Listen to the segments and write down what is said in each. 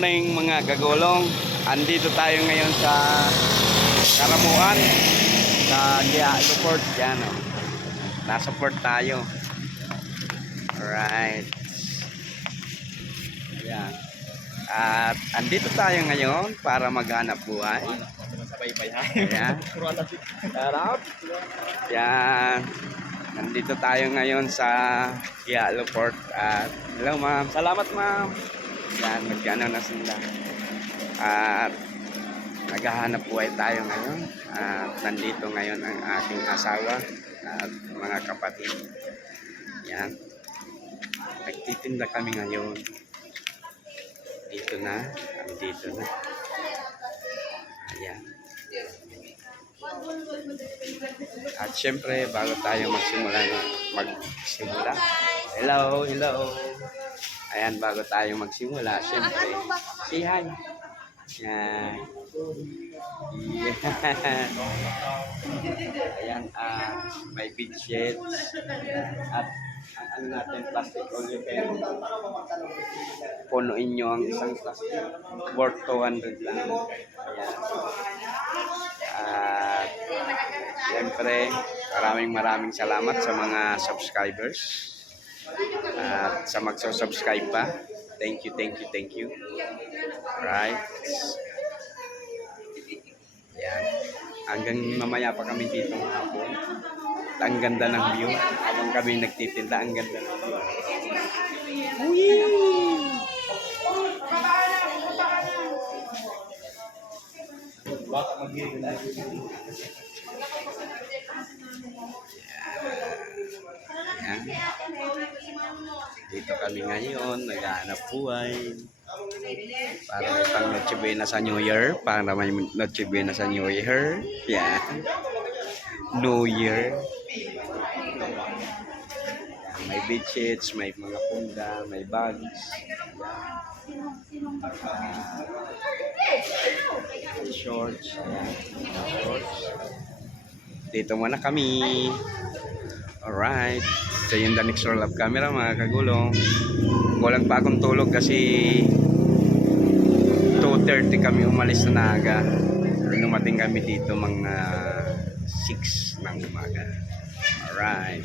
morning mga kagulong. Andito tayo ngayon sa Karamuan, sa Gialo Port. Yan o. Nasa port tayo. Alright. Ayan. At andito tayo ngayon para maghanap buhay. Ayan. Yan. Nandito tayo ngayon sa Gialo Port. At hello ma'am. Salamat ma'am. Yan, magkano na sila. At naghahanap buhay tayo ngayon. At nandito ngayon ang aking asawa at mga kapatid. Yan. Nagtitinda kami ngayon. Dito na. Dito na. Ayan. At syempre, bago tayo magsimula. Hello, hello. Ayan, bago tayo magsimula, syempre, say hi. Yan. Ayan, may big sheds. At ang ano natin, plastic only pen. Punuin nyo ang isang plastic. Worth 200 lang. Ayan. At syempre, maraming salamat sa mga subscribers. At sa magsusubscribe pa, thank you. Right. Yan. Hanggang mamaya pa kami dito ng hapon. Ang ganda ng view. Habang kami nagtitinda, ang ganda ng view. Yan. Dito kami ngayon, naghahanap buhay. Para may pang Noche Buena sa New Year. Para may Noche Buena sa New Year. Yan. New Year. Yan. May bedsheets, may mga punda, may bags. Shorts. Yan. Shorts. Dito muna kami. Alright. So yung the next roll up camera mga kagulong. Walang pa akong tulog kasi 2:30 kami umalis na naga. Lumating kami dito mga 6 ng umaga. Alright.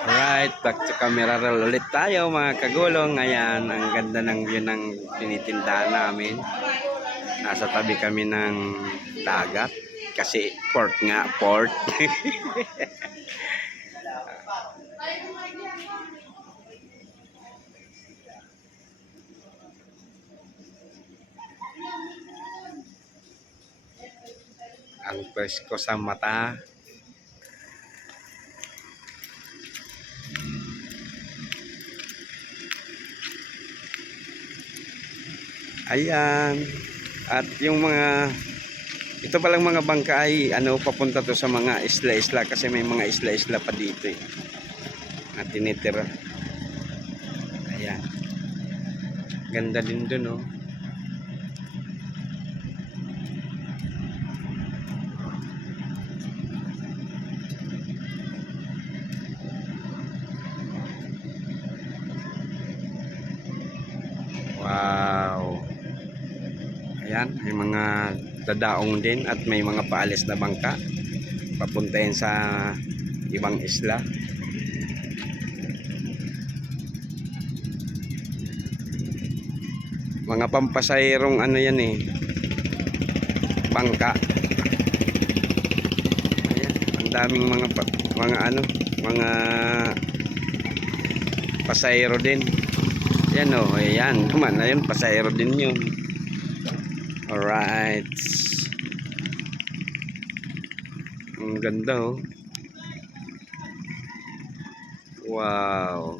Alright, back to camera roll ulit tayo mga kagulong. Ayan, ang ganda ng view ng tinitindahan namin. Nasa tabi kami ng dagat. Kasi port nga, port. Ang first ko sa mata. Ayan. At yung mga ito palang mga bangka ay papunta to sa mga isla-isla kasi may mga isla-isla pa dito eh. At tinitira. Ayan. Ganda din dun oh. Wow. Ayan, may mga dadaong din at may mga paalis na bangka papuntahin sa ibang isla. Mga pampasayrong yan eh, bangka. Ayan, ang daming mga pasayro din. Yan oh, ayan naman, ayun pasayro din yun. Alright. Ang ganda oh. Wow.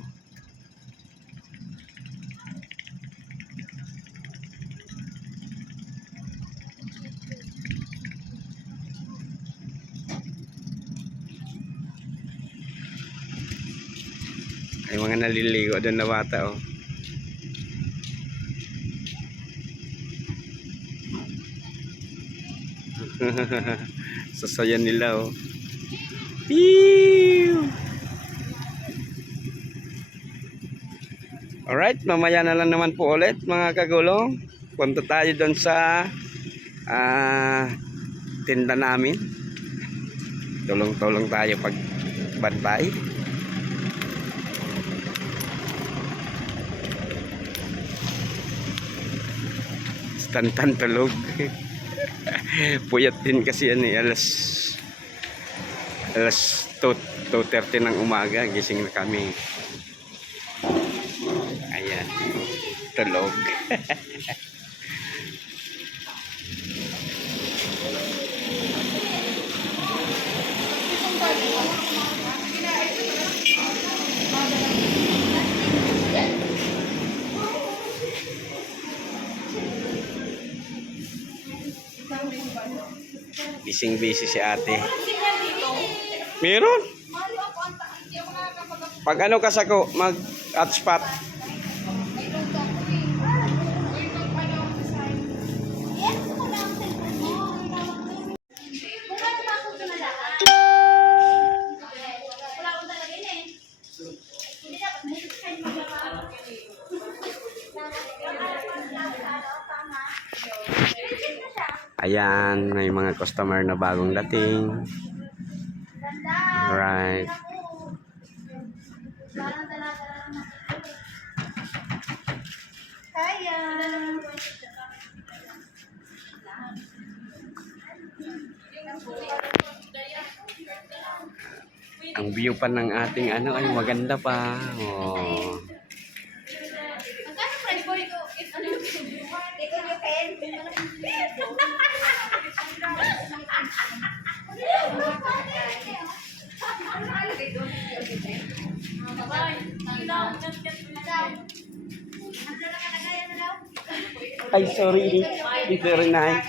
Ay mga naliligo doon na bata oh. Sasaya nila oh. Pew! Alright, mamaya na lang naman po ulit mga kagulong. Punta tayo doon sa tinda namin. Tulong-tulong tayo pag bantay. Tantan tulog. Puyat din kasi yan eh. Alas 2:30 ng umaga. Gising na kami. Ayan. Tulog. Busy si ate. Meron. Pag ano ka sako, mag hotspot. Ayan, may mga customer na bagong dating. Right. Ang view pa ng ating ano ay maganda pa. Oh. Ay, sorry. Sorry na.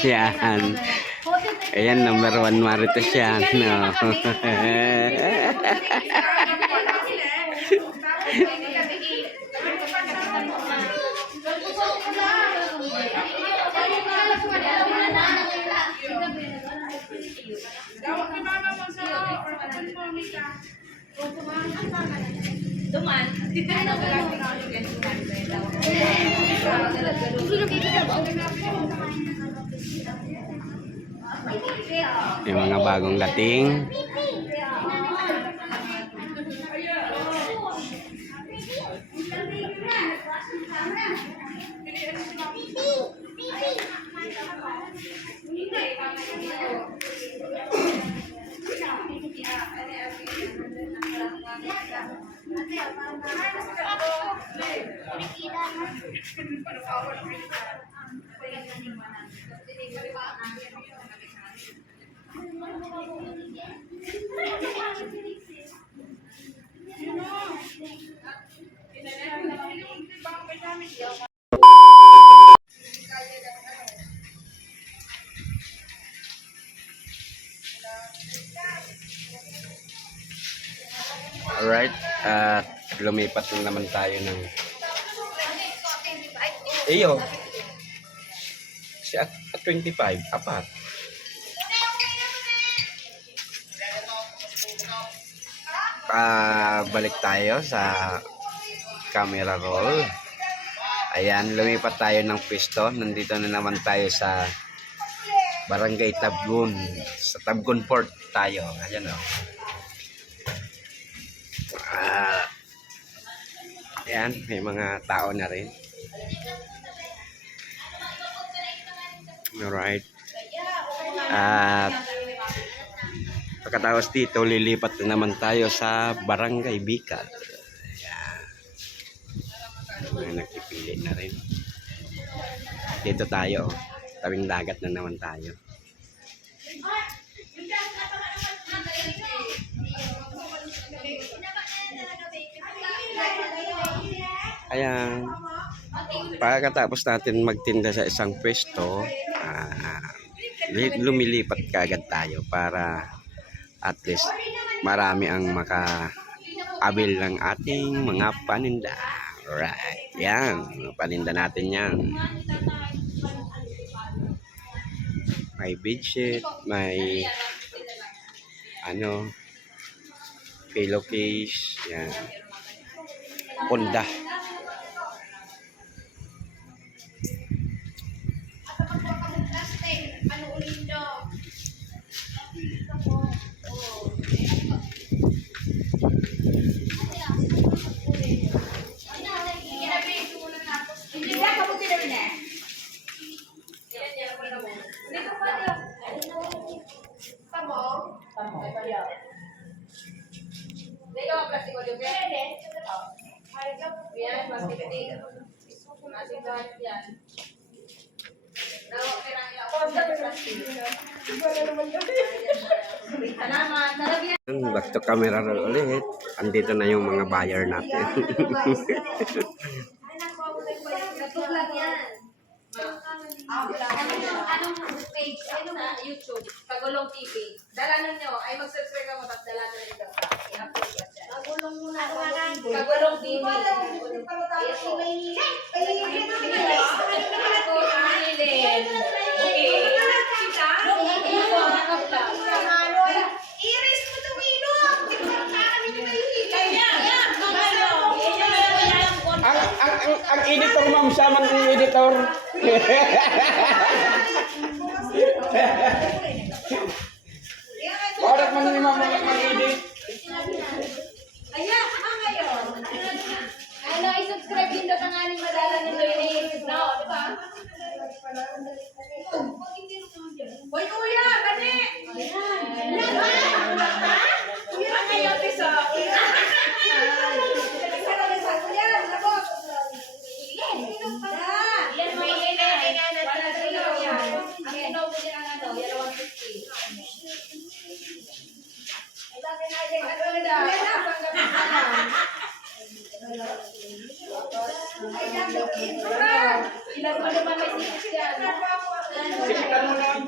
Ayan. Ayan, number 1 Marites yan. No. Yung mga bagong dating. Alright, at lumipat na naman tayo ng iyo si at 25, apat. Balik tayo sa camera roll. Ayan, lumipat tayo ng pwesto. Nandito na naman tayo sa Barangay Tabgun. Sa Tabgun Port tayo. Ayan o. Ayan, may mga tao na rin. Alright. At pagkatapos dito, lilipat na naman tayo sa Barangay Bicol. Ayan. May nagpipili na rin. Dito tayo. Tabing dagat na naman tayo. Ayan. Pagkatapos natin magtinda sa isang pwesto, lumilipat kaagad tayo para at least marami ang maka-abil ng ating mga paninda. Alright, yan. Paninda natin yan. May bedsheet, may ano, pillowcase, yan. Punda. Back to camera ulit. Andito na yung mga buyer natin. Anong page? Ano na YouTube? Kagulong TV. Dalanan nyo ay mag-subscribe ka mo tapos dalanan nyo. Kagulong muna. Kagulong TV. Iris mo tumino! Ang editor, ma'am, siya man ang editor. Oras man ni ma'am mag-edit. Ayan, ngayon. Ano, i-subscribe din daw tangaling madala ni Loyne. No, di ba? Hoy, kuya, bani! Ang ngayon, piso. Yan, may ilan. Wala na rin ako yan. Ang inubo niya ang ano, yan 150. Ilan mo naman may sikis yan? Sikitan mo lang.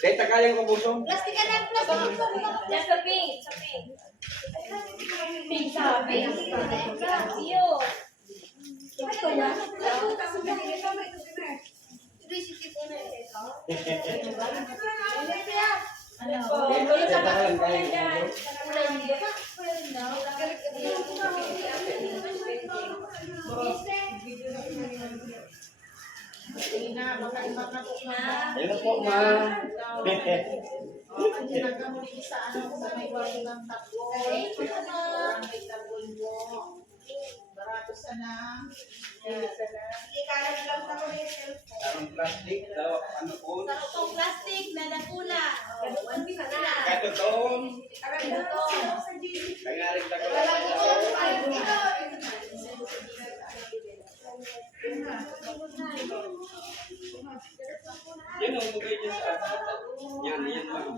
Dahil takayang kubusong. Plastic ka lang, plastic. Yan sa pink. Sa pink. Pink sa pink. Yun. Ayun po, ma'am. Barato sana. Ang plastic daw, ano po? Itong plastic na nakula. Kato doon. Kaya rin Yan ang mugay dyan sa yan, yan lang.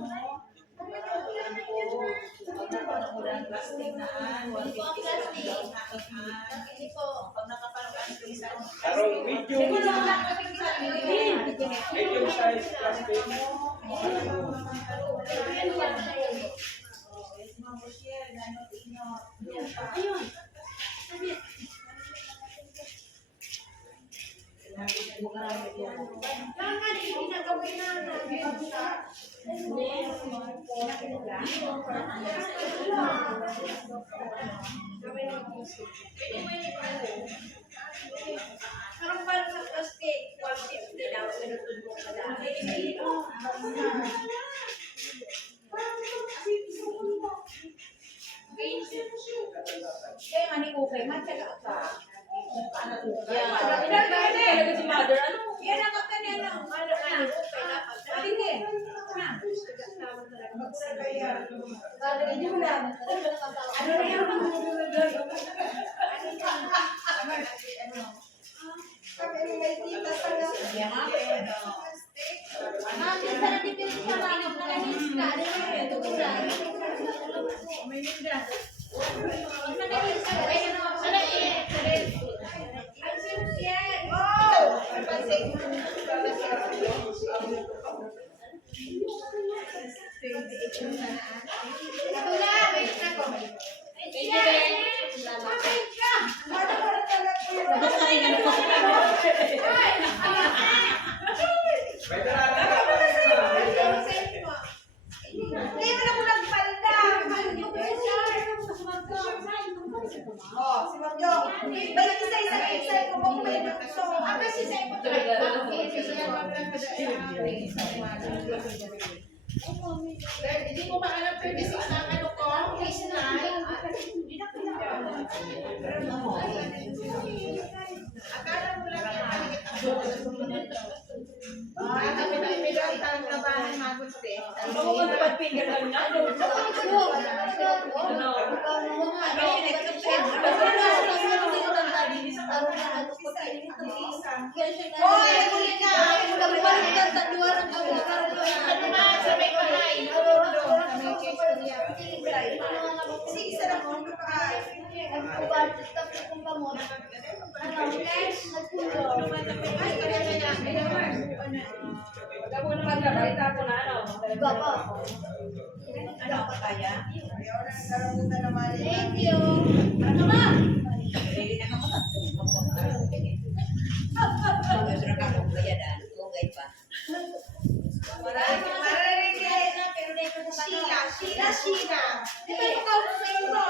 Karong medium size plastic. Karang parang sa plastic, 150 daw, pinutun mo ka dahil. Kaya nga ni Ukay, matyaga ka. Talaga si mother, ano? Yan ang kanya ng ano ka ni Ukay dapat. Sige. Ano na yan? Thank you, Ben. Hindi mo ba alam 36 na ano ko? Case 9? Akala mo lang yung paligid ako. Kami na imilang trabahan magusti. Ako mo napagpindahan na. Ano ba sa may bahay? Sa may case ko niya. Thank you. Sheila. Di ba yung tawag sa inyo?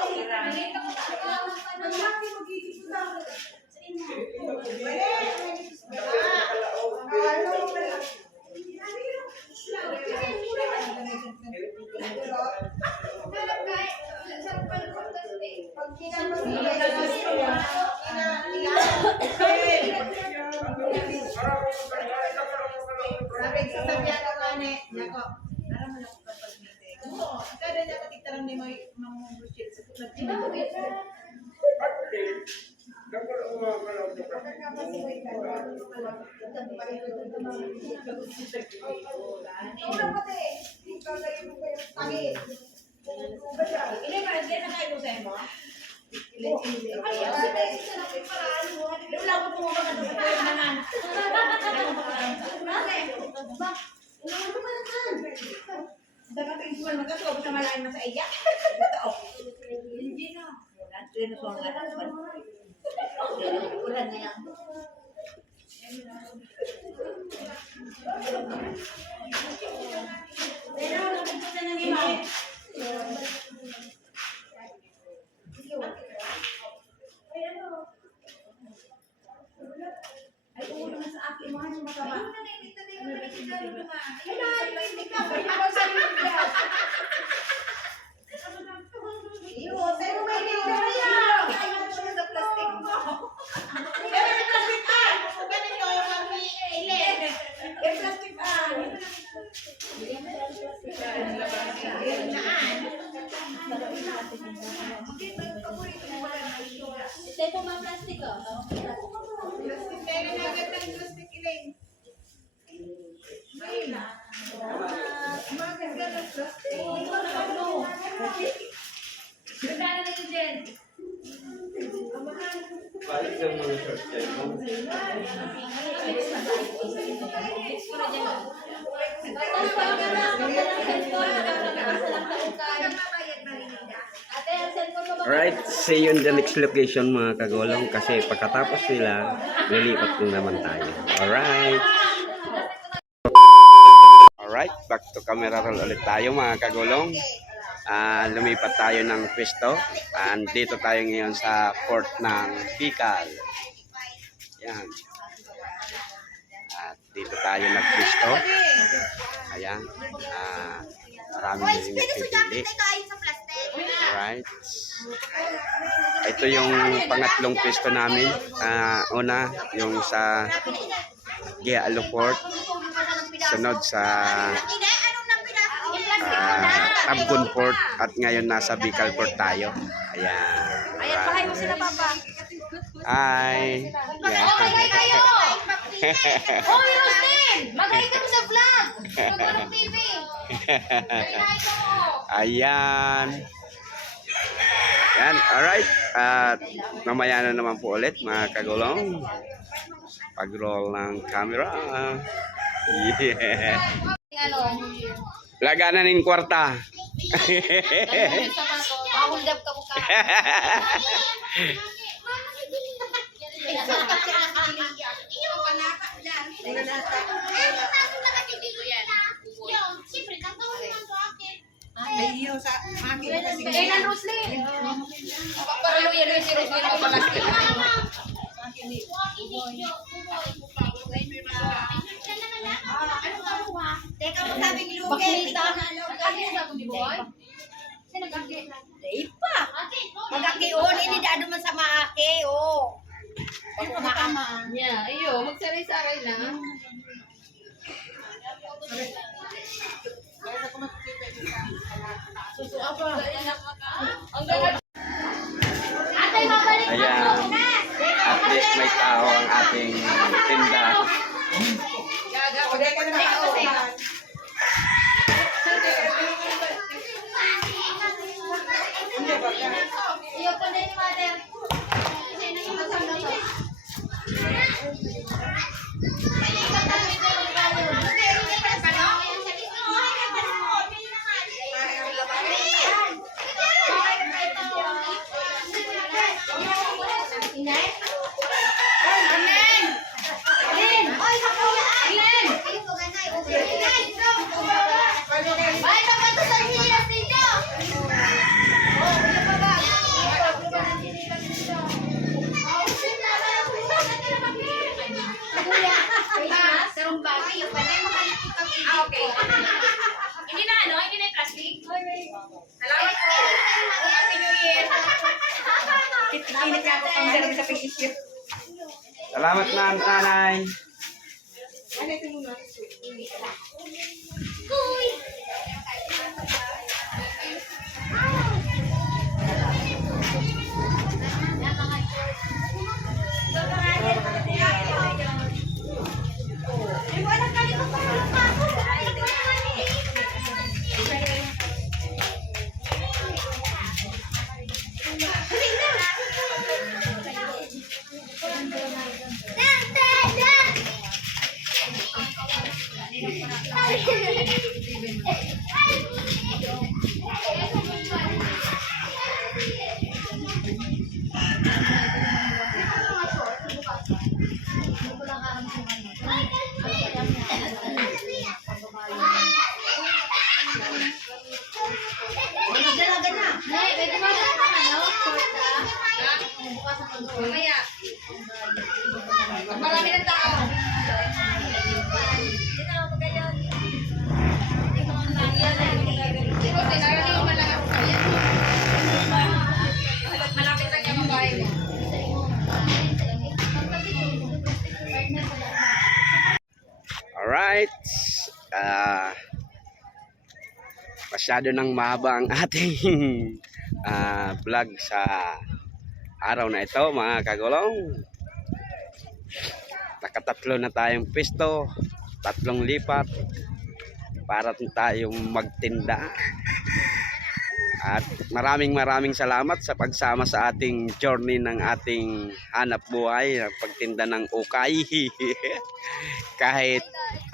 Sabi sa sabihan ko gani, nako. Alam mo na ko kapag ngiti. Oo, kada na katiktaran ni may mamubushit sa nagtinawid. Ito mga plastic oh. Plastic na yun, agad ng plastic iling. Ayun na. Maganda ng plastic. Ganda na yun din. Alright, see you in the next location mga kagulong kasi pagkatapos nila, lilipat na naman tayo. Alright. Alright, back to camera roll ulit tayo mga kagulong. Lumipat tayo ng pwesto. And dito tayo ngayon sa port ng Bicol. Yan. At dito tayo nagpwesto. Ayan. Marami na rin nagpipili. Alright. Ito yung pangatlong pwesto namin. Una, yung sa Gialo Port. Sunod sa Tabgon Port. At ngayon nasa Bicol Port tayo. Ayan. Ayan, bahay mo sila, Papa. Hi. Yeah. Hoy, Rostin! Magaling ka mo sa vlog! Kagulong TV! Ayan. Yan, alright. At mamaya na naman po ulit mga kagulong. Pag-roll ng camera. Yeah. Ano? Laga na ning kwarta. Hold up ka mukha. Ayaw sa akin kasi. Kaya na, Roslyn. Para luyan si Roslyn ang palastik. Ano ka sabing lugi. Dahil pa. Mag-akion, ini da naman sa maaki, oh. Pag-umaan. Yeah, iyo, magsaray-saray lang. Ang ganda. Ayan. At least may tao ang ating tinda. Gaga, pagay ka na tao. Iyo pa din ni mother. Okay. Hindi na ano? Hindi na yung plastic? Salamat po. Happy New Year. Kinikita ko pang galing sa pag-issue. Salamat na, nanay. Mamaya. Marami ng tao. Malapit lang yung babae mo. Alright. Masyado nang mahaba ang ating vlog sa araw na ito, mga kagulong. Nakatatlo na tayong pisto, 3 lipat para tayong magtinda. At maraming salamat sa pagsama sa ating journey ng ating hanap buhay, ng pagtinda ng ukay. Kahit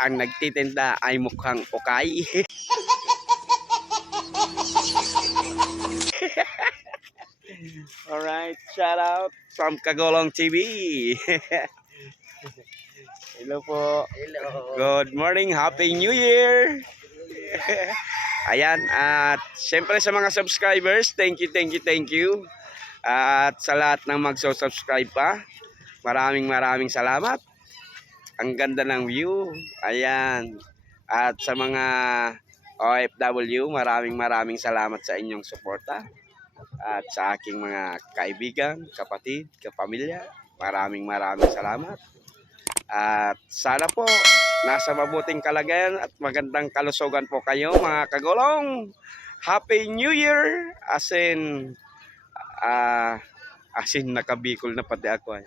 ang nagtitinda ay mukhang ukay. Alright, shout out from Kagulong TV. Hello po. Hello. Good morning, Happy New Year. Ayan, at siyempre sa mga subscribers, thank you. At sa lahat ng magso-subscribe pa, maraming salamat. Ang ganda ng view. Ayan. At sa mga OFW, maraming salamat sa inyong suporta. At sa aking mga kaibigan, kapatid, kapamilya, maraming salamat. At sana po nasa mabuting kalagayan at magandang kalusugan po kayo, mga kagulong. Happy New Year! Asin nakabikol na pati ako.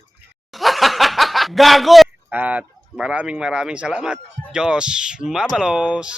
Gago! At maraming salamat. Diyos mabalos!